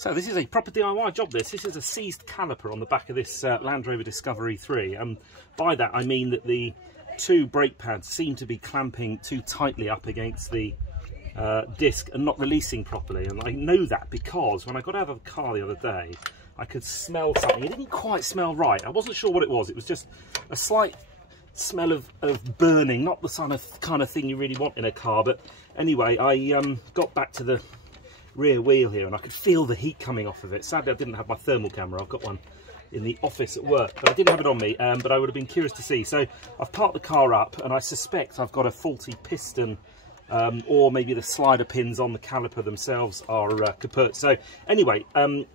So this is a proper DIY job this. This is a seized caliper on the back of this Land Rover Discover 3. By that I mean that the two brake pads seem to be clamping too tightly up against the disc and not releasing properly. And I know that because when I got out of the car the other day, I could smell something. It didn't quite smell right. I wasn't sure what it was. It was just a slight smell of burning, not the kind of thing you really want in a car. But anyway, I got back to the rear wheel here and I could feel the heat coming off of it. Sadly I didn't have my thermal camera. I've got one in the office at work, but I didn't have it on me, but I would have been curious to see. So I've parked the car up and I suspect I've got a faulty piston, or maybe the slider pins on the caliper themselves are kaput. So anyway,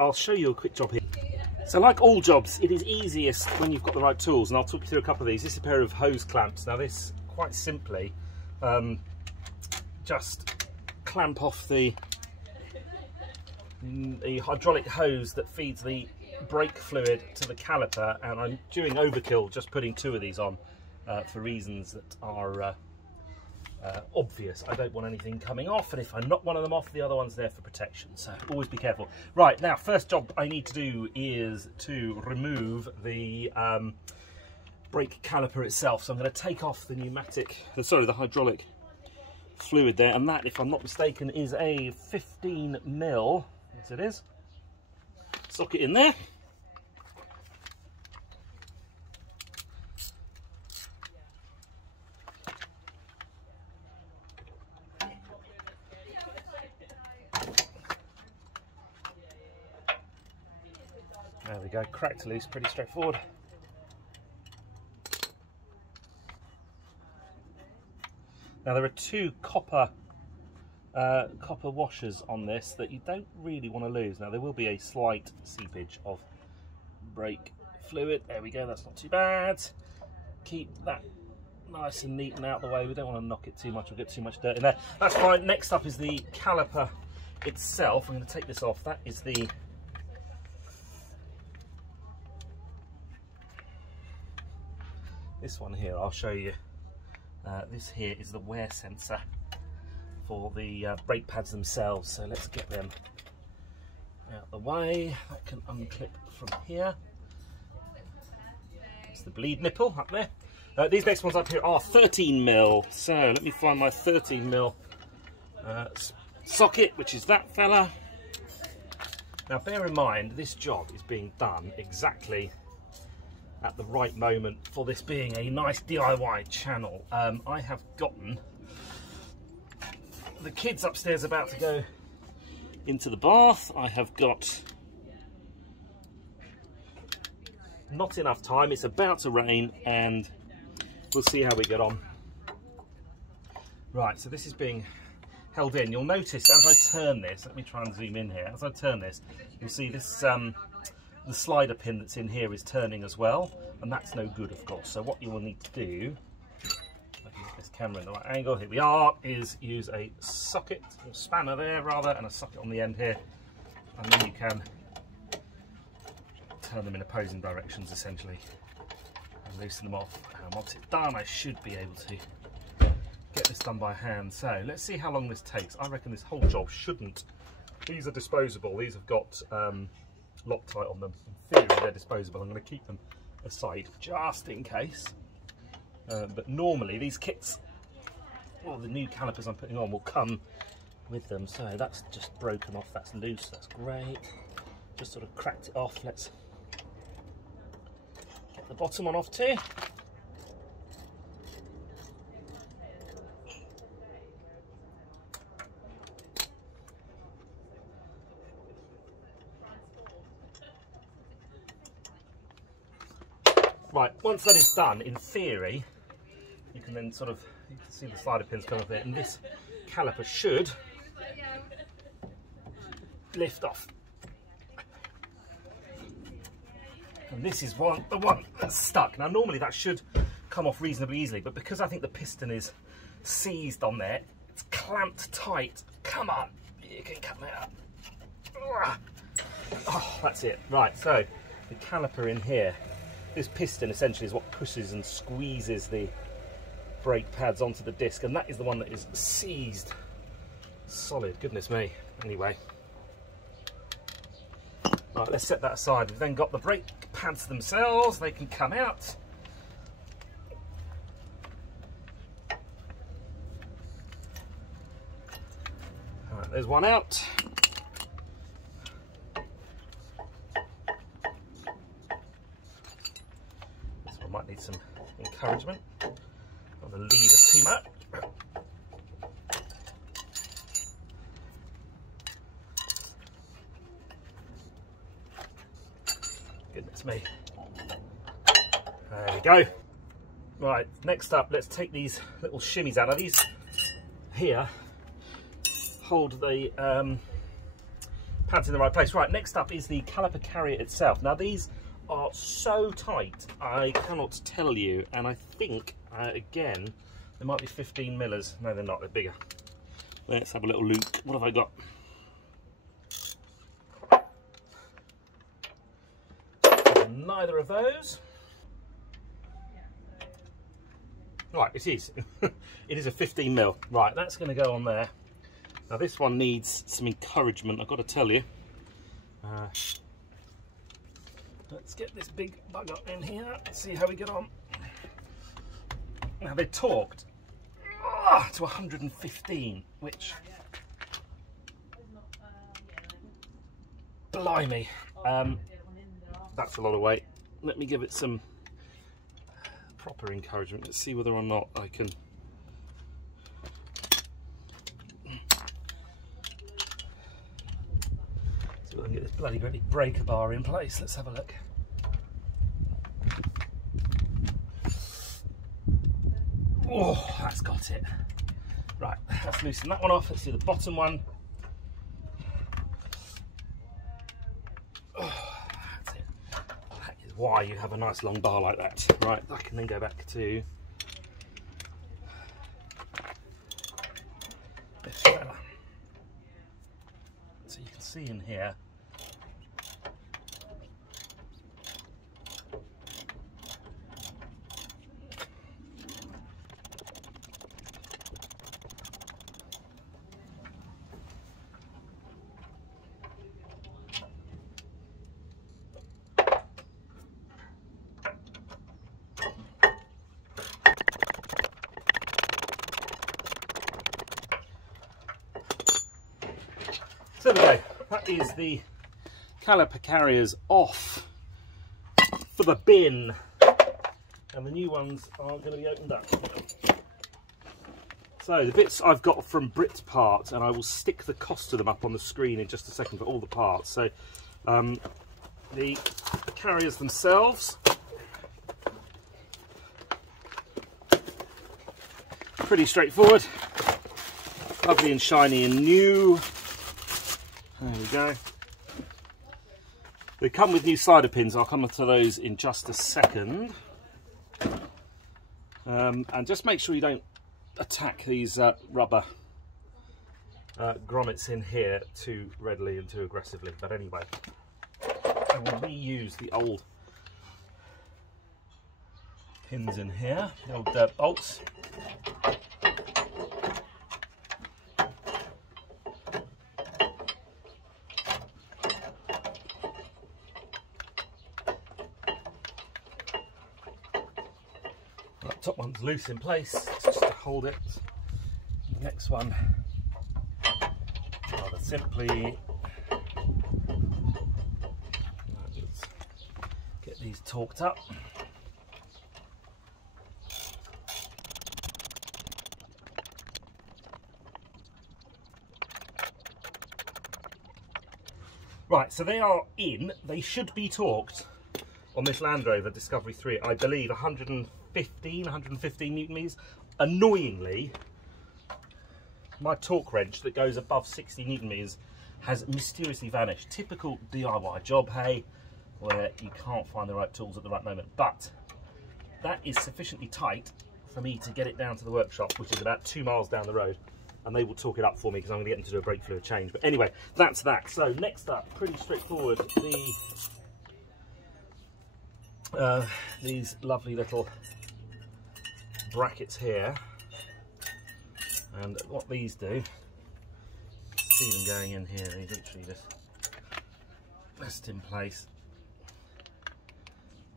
I'll show you a quick job here. So like all jobs, it is easiest when you've got the right tools, and I'll talk you through a couple of these. This is a pair of hose clamps. Now this, quite simply, just clamp off the hydraulic hose that feeds the brake fluid to the caliper, and I'm doing overkill just putting two of these on for reasons that are obvious. I don't want anything coming off, and if I knock one of them off, the other one's there for protection, so always be careful. Right, now first job I need to do is to remove the brake caliper itself. So I'm going to take off the the hydraulic fluid there, and that, if I'm not mistaken, is a 15mm. Yes, it is. Socket in there. There we go, cracked loose, pretty straightforward. Now there are two copper washers on this that you don't really want to lose. Now there will be a slight seepage of brake fluid. There we go, that's not too bad. Keep that nice and neat and out of the way. We don't want to knock it too much or get too much dirt in there. That's fine. Next up is the caliper itself. I'm going to take this off. That is this one here. I'll show you. This here is the wear sensor for the brake pads themselves, so let's get them out the way. That can unclip from here. It's the bleed nipple up there. These next ones up here are 13mm, so let me find my 13mm socket, which is that fella. Now bear in mind, this job is being done exactly at the right moment for this being a nice DIY channel. I have gotten the kids upstairs about to go into the bath. I have got not enough time. It's about to rain and we'll see how we get on. Right, so this is being held in. You'll notice as I turn this, let me try and zoom in here. As I turn this, you'll see this the slider pin that's in here is turning as well, and that's no good, of course. So what you will need to do, if I can get this camera in the right angle, here we are, is use a socket, or spanner there rather, and a socket on the end here, and then you can turn them in opposing directions essentially and loosen them off. And once it's done, I should be able to get this done by hand. So let's see how long this takes. I reckon this whole job shouldn't. These are disposable. These have got Loctite on them. In theory they're disposable. I'm going to keep them aside just in case, but normally these kits, or the new calipers I'm putting on, will come with them. So that's just broken off, that's loose, that's great. Just sort of cracked it off. Let's get the bottom one off too. Right, once that is done, in theory, you can then you can see the slider pins come up there, and this caliper should lift off. And this is the one that's stuck. Now normally that should come off reasonably easily, but because I think the piston is seized on there, it's clamped tight. Come on, you can cut that out. Oh, that's it. Right, so the caliper in here, this piston essentially is what pushes and squeezes the brake pads onto the disc, and that is the one that is seized solid. Goodness me. Anyway, Right, let's set that aside. We've then got the brake pads themselves, they can come out. Right, there's one out. This one might need some encouragement. Not the lever too much. Goodness me. There we go. Right, next up, let's take these little shimmies out. Now these here hold the pads in the right place. Right, next up is the caliper carrier itself. Now these are so tight, I cannot tell you, and I think, again, they might be 15 millers. No, they're not, they're bigger. Let's have a little look. What have I got? Neither of those. Right, it is. It is a 15 mil. Right, that's going to go on there. Now this one needs some encouragement, I've got to tell you. Let's get this big bugger in here. Let's see how we get on. Now they're torqued to 115, which, blimey, that's a lot of weight. Let me give it some proper encouragement. Let's see whether or not I can. See if I can get this bloody great breaker bar in place. Let's have a look. Oh, that's got it. Right, let's loosen that one off. Let's do the bottom one. Why you have a nice long bar like that. Right, I can then go back to this fella. So you can see in here, so there we go, that is the caliper carriers off for the bin, and the new ones are going to be opened up. So the bits I've got from Brit Parts, and I will stick the cost of them up on the screen in just a second for all the parts. So the carriers themselves, pretty straightforward, lovely and shiny and new. There we go. They come with new slider pins. I'll come to those in just a second. And just make sure you don't attack these rubber grommets in here too readily and too aggressively. But anyway, I will reuse the old pins in here, the old bolts. Top one's loose in place, just to hold it. The next one, rather simply, let's get these torqued up. Right, so they are in. They should be torqued on this Land Rover Discovery 3, I believe 115 Newton meters. Annoyingly, my torque wrench that goes above 60 Newton meters has mysteriously vanished. Typical DIY job, hey, where you can't find the right tools at the right moment. But that is sufficiently tight for me to get it down to the workshop, which is about 2 miles down the road, and they will torque it up for me because I'm going to get them to do a brake fluid change. But anyway, that's that. So next up, pretty straightforward, these lovely little brackets here, and what these do, see them going in here, they literally just rest in place.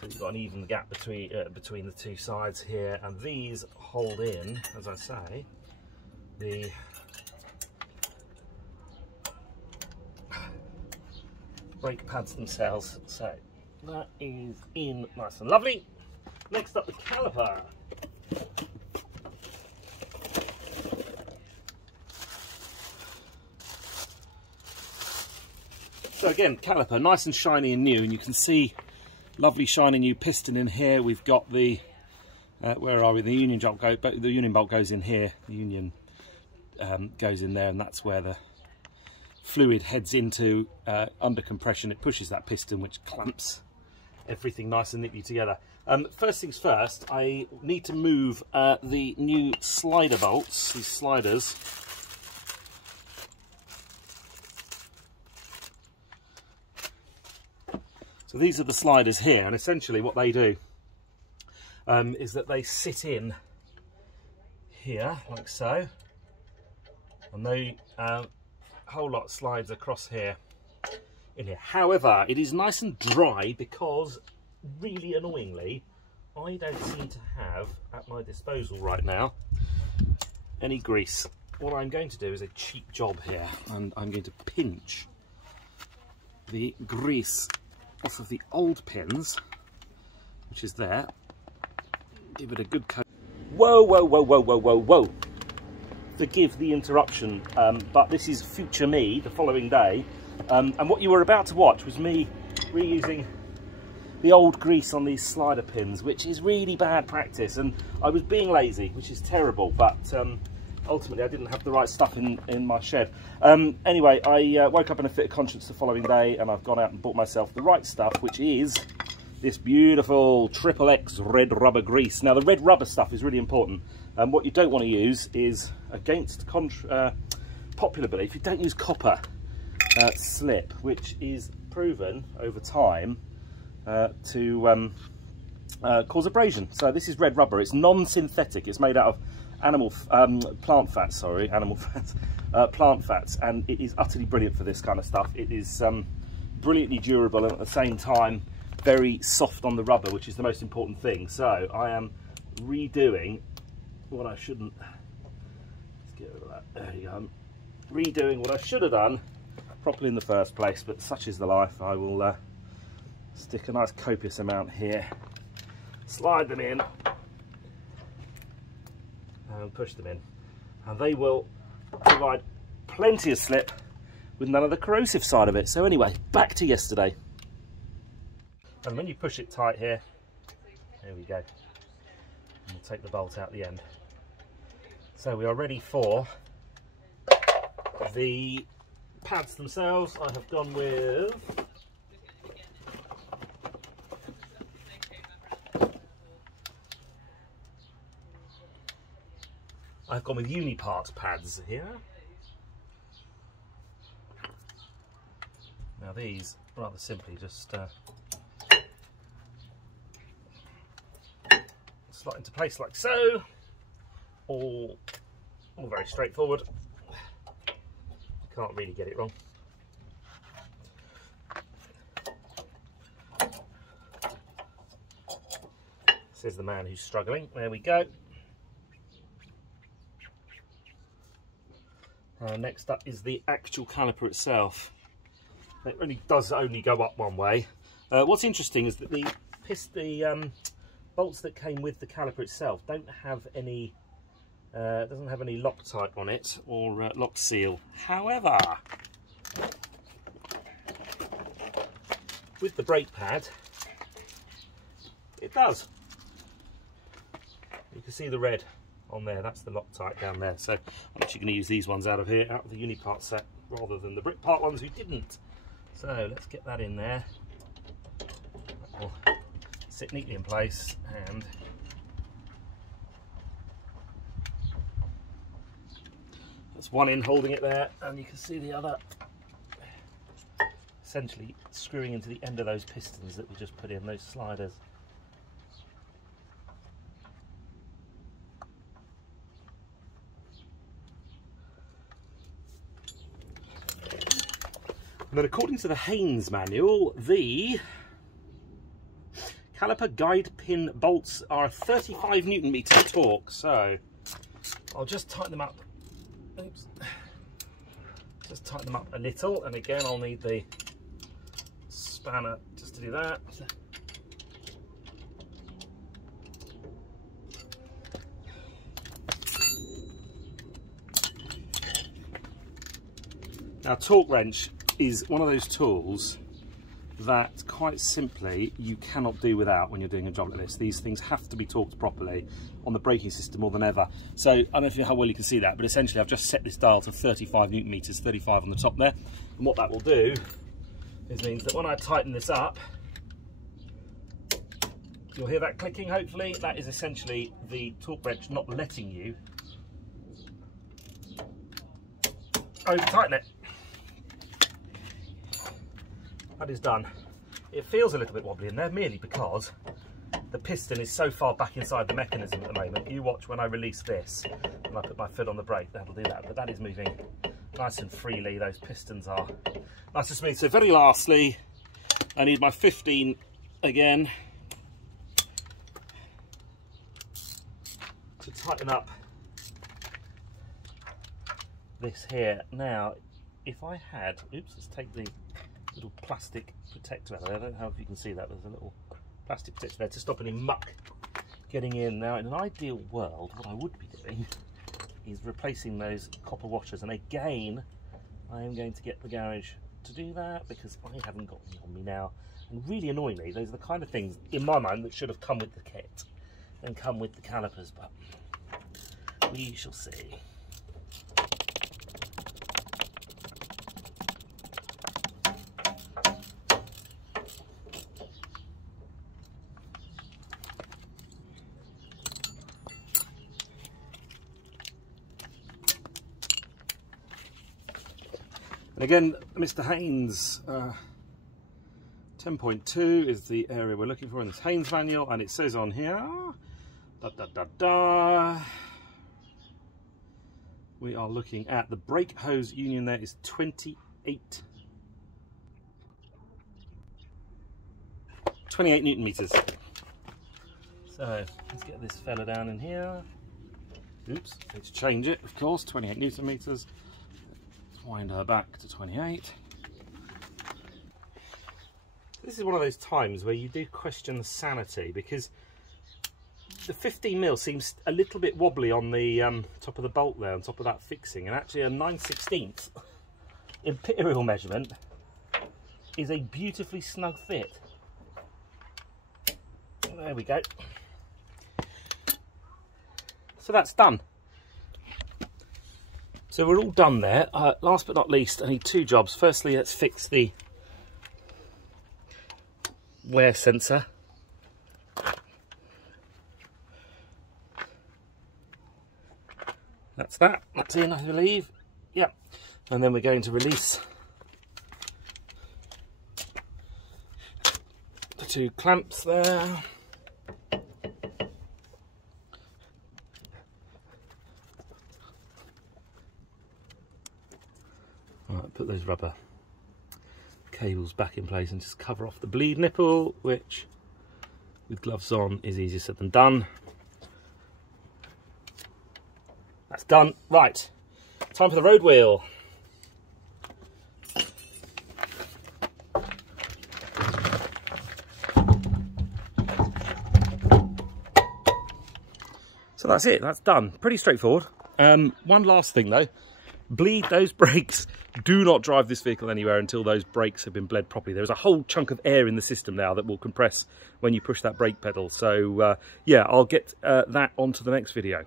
So you've got an even gap between the two sides here, and these hold in, as I say, the brake pads themselves. So that is in nice and lovely. Next up, the caliper. So again, caliper, nice and shiny and new, and you can see lovely shiny new piston in here. We've got the where are we? The union bolt goes in here. The union goes in there, and that's where the fluid heads into under compression. It pushes that piston, which clamps everything nice and neatly together. First things first, I need to move the new slider bolts, these sliders. So these are the sliders here, and essentially what they do is that they sit in here, like so, and they whole lot slides across here in here. However, it is nice and dry because, really annoyingly, I don't seem to have at my disposal right now any grease. What I'm going to do is a cheap job here, and I'm going to pinch the grease off of the old pins, which is there. Give it a good coat. Whoa, whoa, whoa, whoa, whoa, whoa, whoa. Forgive the interruption, but this is future me the following day. And what you were about to watch was me reusing the old grease on these slider pins, which is really bad practice. And I was being lazy, which is terrible, but ultimately I didn't have the right stuff in my shed. Anyway, I woke up in a fit of conscience the following day, and I've gone out and bought myself the right stuff, which is this beautiful XXX red rubber grease. Now, the red rubber stuff is really important. What you don't want to use is, against popular belief, you don't use copper slip, which is proven over time to cause abrasion. So this is red rubber. It's non-synthetic. It's made out of plant fats, and it is utterly brilliant for this kind of stuff. It is brilliantly durable, and at the same time very soft on the rubber, which is the most important thing. So I am redoing what I shouldn't. Let's get rid of that. There you go. I'm redoing what I should have done properly in the first place, but such is the life. I will stick a nice copious amount here, slide them in, and push them in, and they will provide plenty of slip with none of the corrosive side of it. So anyway, back to yesterday. And when you push it tight here, there we go, and we'll take the bolt out the end. So we are ready for the pads themselves. I have gone with Unipart pads here. Now these rather simply just slot into place like so. All very straightforward. Can't really get it wrong. Says the man who's struggling. There we go. Next up is the actual caliper itself. It really does only go up one way. What's interesting is that the bolts that came with the caliper itself don't have any, doesn't have any Loctite on it or lock seal. However, with the brake pad, it does. You can see the red on there, that's the Loctite down there. So I'm actually going to use these ones out of here, out of the Unipart set, rather than the brick part ones who didn't. So let's get that in there. That will sit neatly in place, and that's one in holding it there, and you can see the other essentially screwing into the end of those pistons that we just put in, those sliders. And then according to the Haynes manual, the caliper guide pin bolts are 35 Newton meter torque. So I'll just tighten them up. Oops. Just tighten them up a little. And again, I'll need the spanner just to do that. Now, torque wrench is one of those tools that quite simply you cannot do without when you're doing a job like this. These things have to be torqued properly on the braking system more than ever. So I don't know how well you can see that, but essentially I've just set this dial to 35 Newton meters, 35 on the top there. And what that will do is means that when I tighten this up, you'll hear that clicking hopefully. That is essentially the torque wrench not letting you over tighten it. That is done. It feels a little bit wobbly in there merely because the piston is so far back inside the mechanism at the moment. You watch when I release this and I put my foot on the brake, that'll do that, but that is moving nice and freely. Those pistons are nice and smooth. So very lastly, I need my 15 again to tighten up this here. Now, if I had, oops, let's take the little plastic protector out. I don't know if you can see that. There's a little plastic protector there to stop any muck getting in. Now, in an ideal world, what I would be doing is replacing those copper washers. And again, I am going to get the garage to do that because I haven't got them on me now. And really annoyingly, those are the kind of things, in my mind, that should have come with the kit and come with the calipers, but we shall see. And again, Mr. Haynes 10.2 is the area we're looking for in this Haynes manual, and it says on here, we are looking at the brake hose union there is 28 Newton meters. So let's get this fella down in here. Oops, need to change it, of course, 28 Newton meters. Wind her back to 28. This is one of those times where you do question the sanity, because the 15mm seems a little bit wobbly on the top of the bolt there, on top of that fixing, and actually a 9/16 imperial measurement is a beautifully snug fit. There we go. So that's done. So we're all done there. Last but not least, I need two jobs. Firstly, let's fix the wear sensor. That's that. That's in, I believe. Yep. And then we're going to release the two clamps there. Put those rubber cables back in place and just cover off the bleed nipple, which with gloves on is easier said than done. That's done. Right, time for the road wheel. So that's it, that's done. Pretty straightforward. One last thing though, bleed those brakes. Do not drive this vehicle anywhere until those brakes have been bled properly. There's a whole chunk of air in the system now that will compress when you push that brake pedal. So yeah, I'll get that onto the next video.